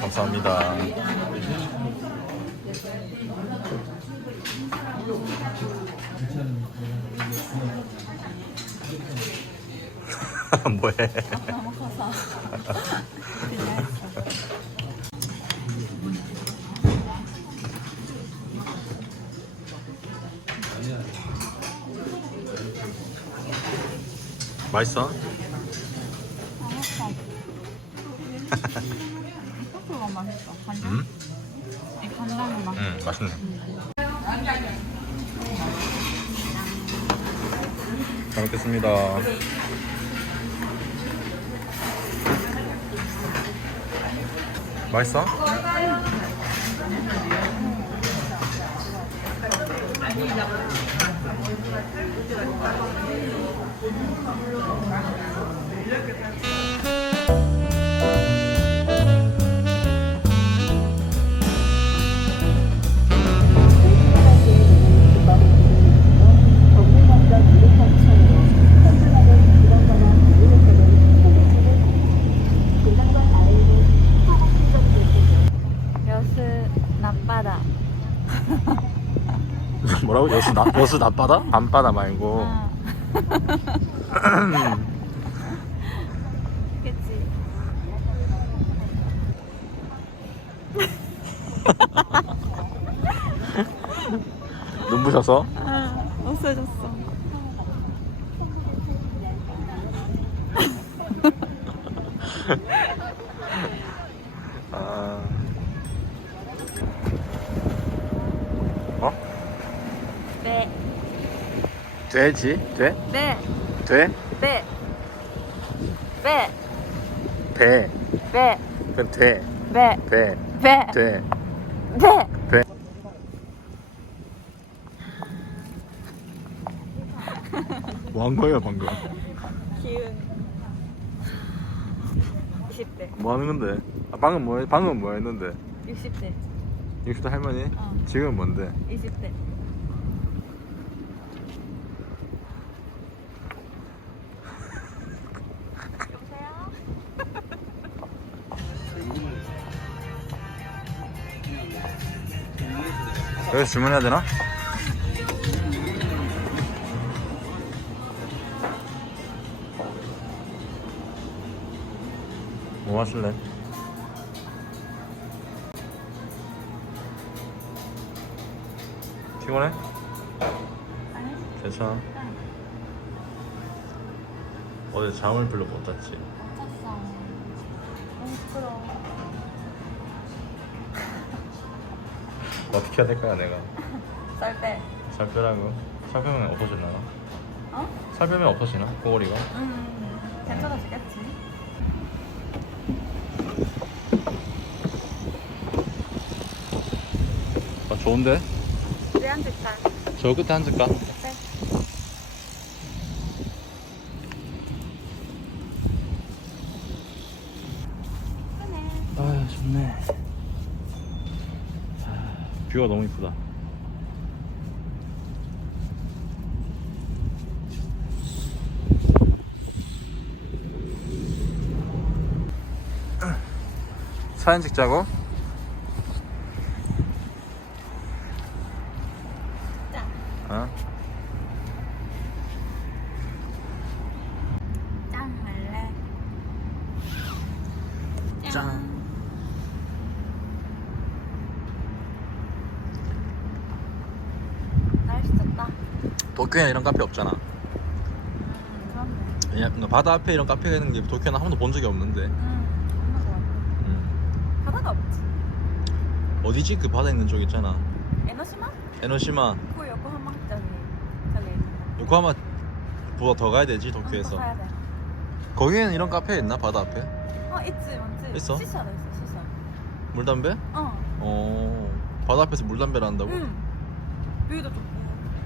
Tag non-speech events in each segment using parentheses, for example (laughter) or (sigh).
감사합니다. (laughs) 뭐해? (laughs) 맛있어? 소스가 맛있어. 간장? 응? 이 간장이 맛있어. 응, 맛있네. 잘 먹겠습니다. 맛있어? 여 낮바다. (laughs) 뭐라고? 여수 나 여수 낮바다? 밤바다 말고. 아. (laughs) 그치. 눈부셔서? 아, 없어졌어. 아. 어? 네. 돼지? 돼? 네. 돼? 네. 네. 배. 네. 그럼 돼. 네. 배. 네. 돼. 네. 배. (laughs) 뭐한 거예요 방금? 기운. 20대. 뭐 하는 건데? 아, 방금 뭐 방금 뭐 했는데? 60대. 60대 할머니? 어. 지금 뭔데? 20대. 여기서 주문해야 되나? 뭐 마실래? 피곤해? 괜찮아? 어제 잠을 별로 못 잤지 어떻게 해야 될까요 내가? 쌀 빼. 살 빼라고? 살 빼면 없어지나? 어? 살 빼면 없어지나? 꼬리가? 음, 괜찮아지겠지. 아 좋은데? 우리 앉을까? 저 끝에 앉을까? 빼. 크네. 아 좋네 뷰가 너무 이쁘다 사진 찍자고? 자. 어? 짱 할래? 짠. 날씨 좋다. 도쿄에는 이런 카페 없잖아 음. 왜냐 면 바다 앞에 이런 카페가 있는 게 도쿄는 한 번도 본 적이 없는데 음. 음. 바다가 없지. 어디지 그 바다 있는 쪽 있잖아 에너시마? 에노시마 그 요코하마 저기 저기 있는 요코하마 보다 더 가야 되지 거. 도쿄에서 가야 돼. 거기에는 이런 카페 있나 바다 앞에? 어 있지 맞지. 있어? 시샤도 있어 시샤. 물담배? 어. 어 바다 앞에서 물담배를 한다고? 응. 뷰도 좋고.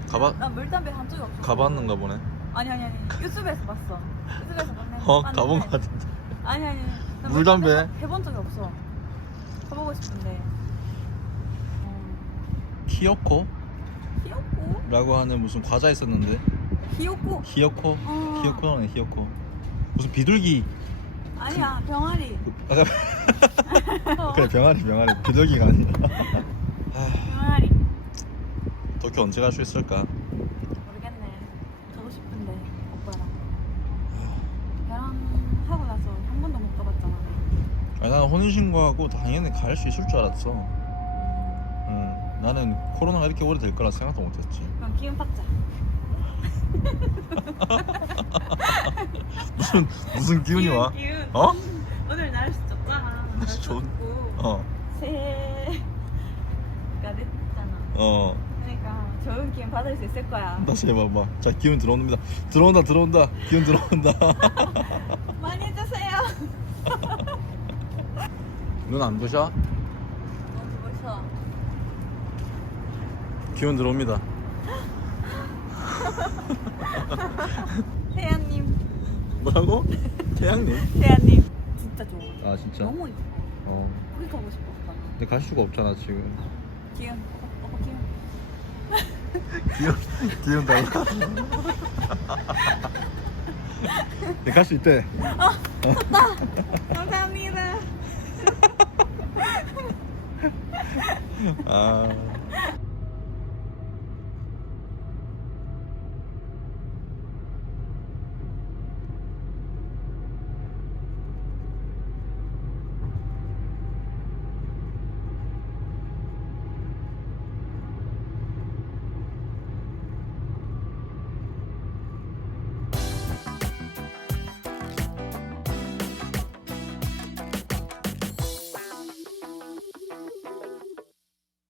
가봐 나 물담배 한 적이 없어. 가봤는가 보네 아니 아니 아니 유튜브에서 봤어. 유튜브에서 봤네. 어 봤는데. 가본 거 같은데 아니 아니. 나 물담배? 해본 적이 없어. 가보고 싶은데. 히요코 라고 히요코? 하는 무슨 과자 있었는데 히요코? 히요코 어. 히요코라네 히요코 무슨 비둘기 아니야 병아리 아까 (laughs) 그래 병아리 병아리 비둘기가 아니라 아, 도쿄 언제 갈 수 있을까? 모르겠네. 가고 싶은데 오빠랑. 결혼하고 나서 한 번도 못 가봤잖아. 아니 나는 혼인신고하고 당연히 갈 수 있을 줄 알았어. 음, 응 나는 코로나가 이렇게 오래 될 거라 생각도 못했지. 그럼 기운 팍자. (laughs) 무슨 무슨 기운이 와? 기운. 어? 오늘 날씨 좋잖아 (laughs) 날씨 좋은- 좋고. 어, 새해가 됐잖아. 어. 그러니까 좋은 기운 받을 수 있을 거야 다시 해봐봐. 자, 기운 들어옵니다. 들어온다, 들어온다. 기운 들어온다. (laughs) 많이 해주세요 (laughs) 눈 안 부셔? 어 벌써 기운 들어옵니다. (laughs) 태연님 뭐라고? 태양님? 태연님 진짜 좋아 아, 진짜? 너무 이뻐 어. 거기 가고 싶었다 근데 갈 수가 없잖아, 지금. 기운 기운, 기운 달라. 네, 갈수 있대. 감사합니다 아.